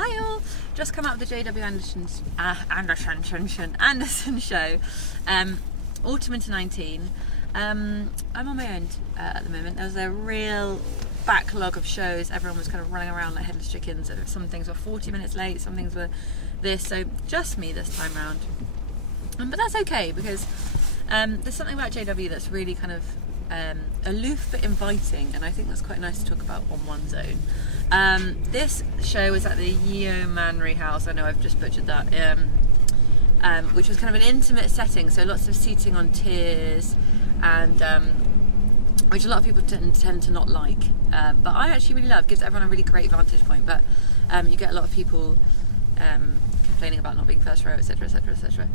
Hi all! Just come out of the JW Anderson show, autumn into 19. I'm on my own at the moment. There was a real backlog of shows. Everyone was kind of running around like headless chickens. Some things were 40 minutes late, some things were this, so just me this time round. But that's okay, because there's something about JW that's really kind of aloof but inviting, and I think that's quite nice to talk about on one's own. This show was at the Yeomanry House. I know I've just butchered that, which was kind of an intimate setting, so lots of seating on tiers, and which a lot of people tend to not like, but I actually really love. Gives everyone a really great vantage point, but you get a lot of people complaining about not being first row, etc, etc, etc.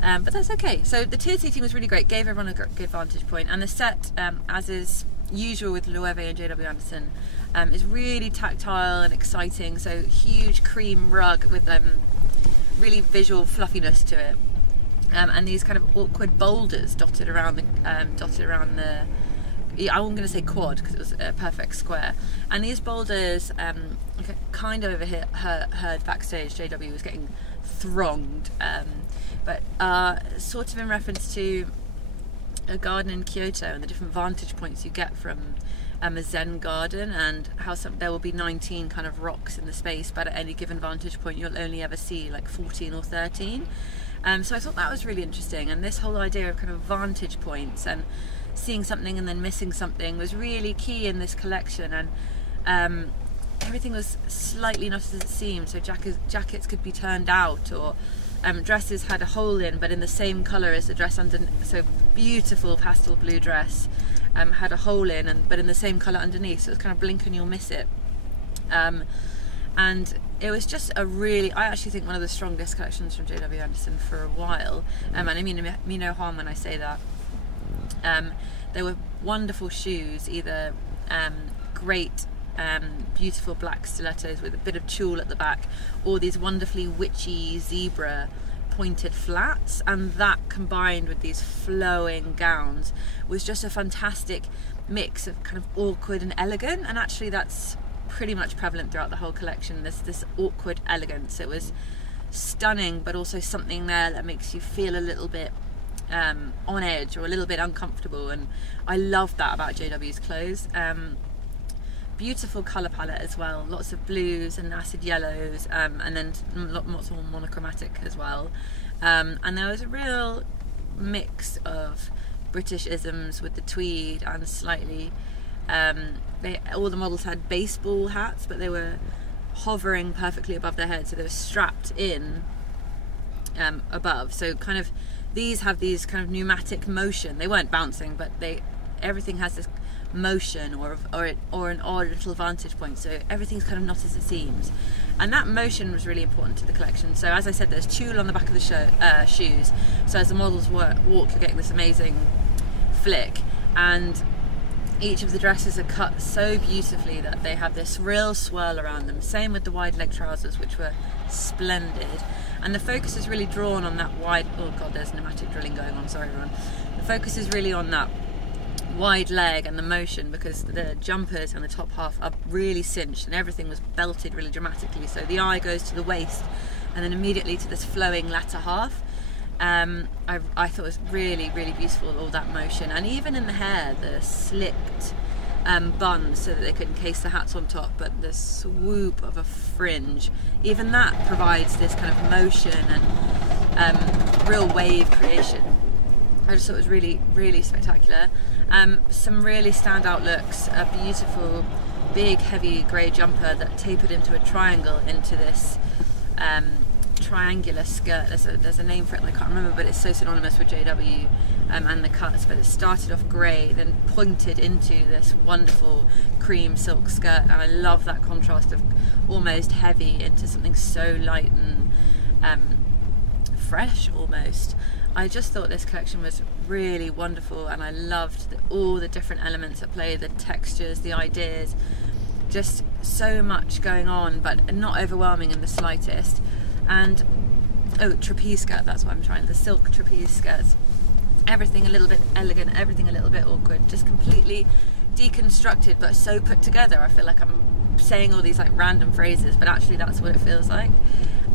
But that's okay. So the tiered seating was really great, gave everyone a good vantage point, and the set, as is usual with Loewe and JW Anderson, is really tactile and exciting. So huge cream rug with really visual fluffiness to it, and these kind of awkward boulders dotted around the I'm going to say quad because it was a perfect square. And these boulders, kind of heard backstage, JW was getting thronged, but sort of in reference to a garden in Kyoto and the different vantage points you get from a Zen garden, and how there will be 19 kind of rocks in the space, but at any given vantage point you'll only ever see like 14 or 13. So I thought that was really interesting, and this whole idea of kind of vantage points and seeing something and then missing something was really key in this collection. And everything was slightly not as it seemed, so jackets could be turned out, or dresses had a hole in but in the same colour as the dress underneath. So beautiful pastel blue dress had a hole in, but in the same colour underneath, so it's kind of blink and you'll miss it. And it was just a really, I actually think, one of the strongest collections from JW Anderson for a while, and I mean no harm when I say that. There were wonderful shoes, either great beautiful black stilettos with a bit of tulle at the back, or these wonderfully witchy zebra pointed flats, and that combined with these flowing gowns was just a fantastic mix of kind of awkward and elegant. And actually that's pretty much prevalent throughout the whole collection, this awkward elegance. It was stunning, but also something there that makes you feel a little bit on edge or a little bit uncomfortable, and I love that about JW's clothes. Beautiful colour palette as well, lots of blues and acid yellows, and then lots more monochromatic as well. And there was a real mix of British isms with the tweed, and slightly, all the models had baseball hats, but they were hovering perfectly above their head, so they were strapped in above. So kind of these have these kind of pneumatic motion. They weren't bouncing, but everything has this motion or an odd little vantage point, so everything's kind of not as it seems, and that motion was really important to the collection. So as I said, there's tulle on the back of the shoes, so as the models walk, you're getting this amazing flick, and each of the dresses are cut so beautifully that they have this real swirl around them. Same with the wide leg trousers, which were splendid, and the focus is really drawn on that wide, oh god, there's pneumatic drilling going on, sorry everyone. The focus is really on that wide leg and the motion, because the jumpers and the top half are really cinched and everything was belted really dramatically, so the eye goes to the waist and then immediately to this flowing latter half. I thought it was really, really beautiful, all that motion, and even in the hair, the slicked buns so that they could encase the hats on top, but the swoop of a fringe, even that provides this kind of motion and real wave creation. I just thought it was really, really spectacular. Some really standout looks, a beautiful big heavy grey jumper that tapered into a triangle into this triangular skirt. There's a name for it and I can't remember, but it's so synonymous with JW and the cuts. But it started off grey, then pointed into this wonderful cream silk skirt, and I love that contrast of almost heavy into something so light and fresh almost. I just thought this collection was really wonderful, and I loved all the different elements at play, the textures, the ideas, just so much going on, but not overwhelming in the slightest. And oh, trapeze skirt, that's what I'm trying, the silk trapeze skirts. Everything a little bit elegant, everything a little bit awkward, just completely deconstructed but so put together. I feel like I'm saying all these like random phrases, but actually that's what it feels like.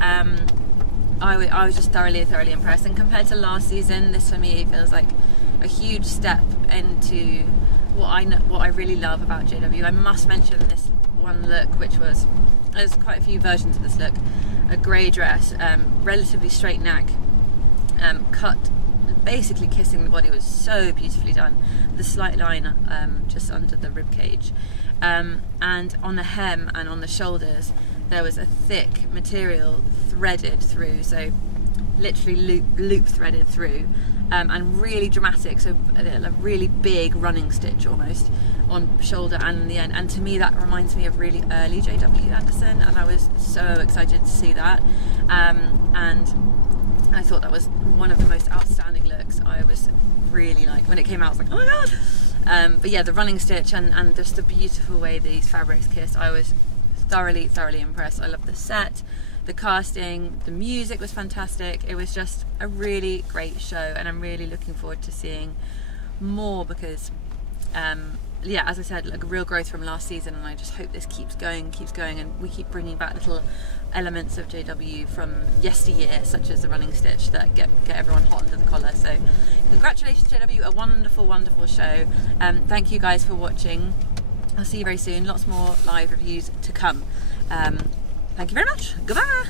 I was just thoroughly impressed, and compared to last season, this for me feels like a huge step into what I really love about JW. I must mention this one look, which was, there's quite a few versions of this look, a grey dress, relatively straight neck, cut basically kissing the body, was so beautifully done, the slight line just under the rib cage, and on the hem and on the shoulders there was a thick material threaded through, so literally loop threaded through, and really dramatic, so a really big running stitch almost on shoulder and the end, and to me that reminds me of really early JW Anderson, and I was so excited to see that, and I thought that was one of the most outstanding looks. I was really like, when it came out I was like, oh my god. But yeah, the running stitch and just the beautiful way these fabrics kissed, I was thoroughly impressed. I loved the set, the casting, the music was fantastic. It was just a really great show, and I'm really looking forward to seeing more, because yeah, as I said, like real growth from last season, and I just hope this keeps going, and we keep bringing back little elements of JW from yesteryear, such as the running stitch, that get everyone hot under the collar. So congratulations JW, a wonderful show. Thank you guys for watching. I'll see you very soon, lots more live reviews to come. Thank you very much, goodbye.